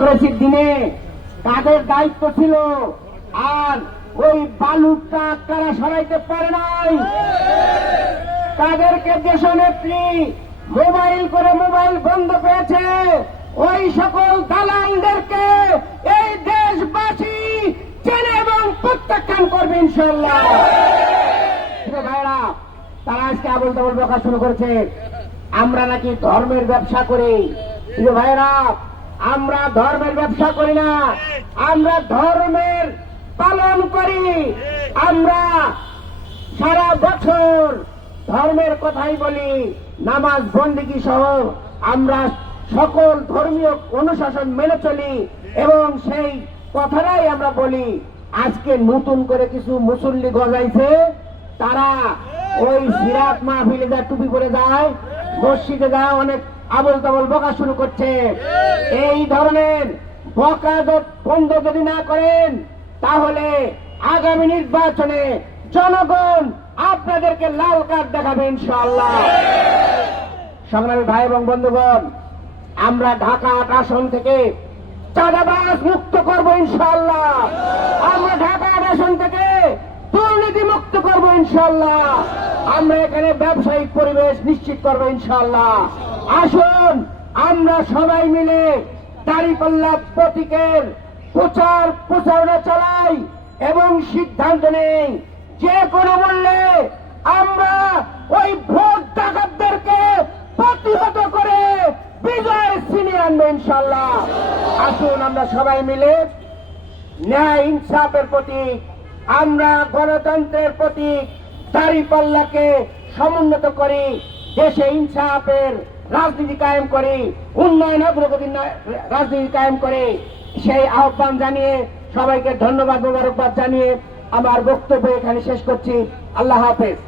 ডেমোক্রেসির দিনে কাদের দায়িত্ব ছিল, আর ওই বালুটা কারা সরাইতে পারে নাই? কাদেরকে দেশনেত্রী মোবাইল করে মোবাইল বন্ধ পেয়েছে ওই সকল দালালদেরকে এই দেশবাসী চেনে এবং প্রত্যাখ্যান করবে ইনশাল্লাহ ভাইরা তারা আজকে আবল তাবল বকা শুরু করেছে। আমরা নাকি ধর্মের ব্যবসা করি। ভাইরা আমরা ধর্মের ব্যবসা করি না। আমরা ধর্মের পালন করি। আমরা সারা বছর ধর্মের কথাই বলি, নামাজ, বন্দিগি সহ আমরা সকল ধর্মীয় অনুশাসন মেনে চলি এবং সেই কথাটাই আমরা বলি, আজকে নতুন করে কিছু মুসল্লি গজাইছে, তারা ওই সিরাত মাহফিলে যা টুপি পরে যায়, মসজিদে যায় অনেক আবল তাবল বকা শুরু করছে। এই ধরনের বকা বন্ধ যদি না করেন, তাহলে আগামী নির্বাচনে জনগণ আপনাদেরকে লাল কার্ড দেখাবে ইনশাআল্লাহ। সংগ্রামী ভাই এবং বন্ধুগণ, আমরা ঢাকা আসন থেকে চাঁদাবাজ মুক্ত করব ইনশাল্লাহ আমরা ঢাকা আসন থেকে দুর্নীতি মুক্ত করব ইনশাআল্লাহ। আমরা এখানে ব্যবসায়িক পরিবেশ নিশ্চিত করব ইনশাআল্লাহ। আসুন, আমরা সবাই মিলে দাঁড়িপাল্লা প্রতীকের প্রচার প্রচারণা চালাই এবং সিদ্ধান্ত নেই। যে কোনো মূল্যে আমরা ওই ভোট ডাকাতদেরকে প্রতিহত করে বিজয়ের ছিনিয়ে আনব ইনশাল্লাহ আসুন, আমরা সবাই মিলে ন্যায় ইনসাফের প্রতীক, আমরা গণতন্ত্রের প্রতীক, দাঁড়িপাল্লাকে সমুন্নত করি। দেশে ইনসাফের রাজনীতি কায়েম করে, উন্নয়ন অগ্রগতির রাজনীতি কায়েম করে। সেই আহ্বান জানিয়ে সবাইকে ধন্যবাদ, মোবারকবাদ জানিয়ে আমার বক্তব্য এখানে শেষ করছি। আল্লাহ হাফেজ।